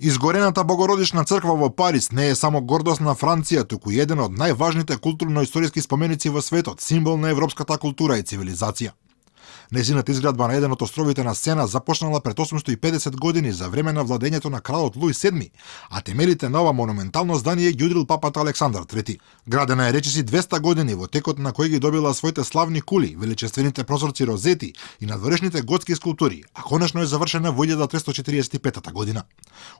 Изгорената Богородична црква во Париз не е само гордост на Франција, туку и еден од најважните културно-историски споменици во светот, символ на европската култура и цивилизација. Незината изградба на еден од островите на Сена започнала пред 850 години за време на владењето на кралот Луј VII, а темелите на ова монументално здание ги удрил папата Александар III. Градена е речиси 200 години, во текот на кои ги добила своите славни кули, величествените прозорци розети и надворешните готски скулптури, а конечно е завршена во 1345 година.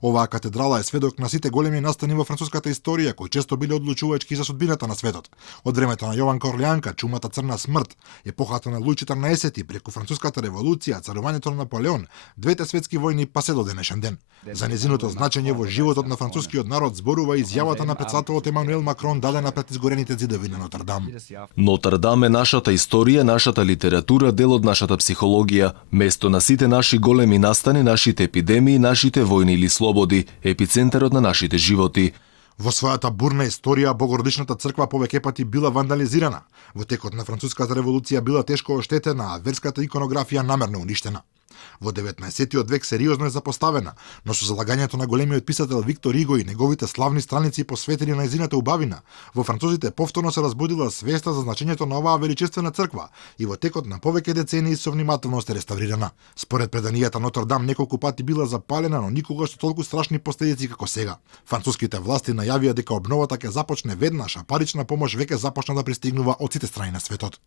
Оваа катедрала е сведок на сите големи настани во француската историја, кои често биле одлучувачки за судбината на светот. Од времето на Јован Корлеанка, чумата црна смрт, епохата на Луј XIV, преку француската револуција, царувањето на Наполеон, двете светски војни па се до денешен ден. За незиното значење во животот на францускиот народ зборува изјавата на претседателот Емануел Макрон дадена пред изгорените ѕидови на Нотр-Дам. Нотр-Дам е нашата историја, нашата литература, дел од нашата психологија, место на сите наши големи настани, нашите епидемии, нашите војни или слободи, епицентарот на нашите животи. Во својата бурна историја, Богородичната црква повеќе пати била вандализирана. Во текот на француската револуција била тешко оштетена, а верската иконографија намерно уништена. Во 19 век сериозно е запоставена, но со залагањето на големиот писател Виктор Иго и неговите славни страници посветени на нејзината убавина, во французите повторно се разбудила свеста за значењето на оваа величествена црква и во текот на повеќе децении со внимателност е реставрирана. Според преданијата, Нотр-Дам неколку пати била запалена, но никогаш со толку страшни последици како сега. Француските власти најавија дека обновата ќе започне веднаш, а парична помош веќе започна да пристигнува од сите страни на светот.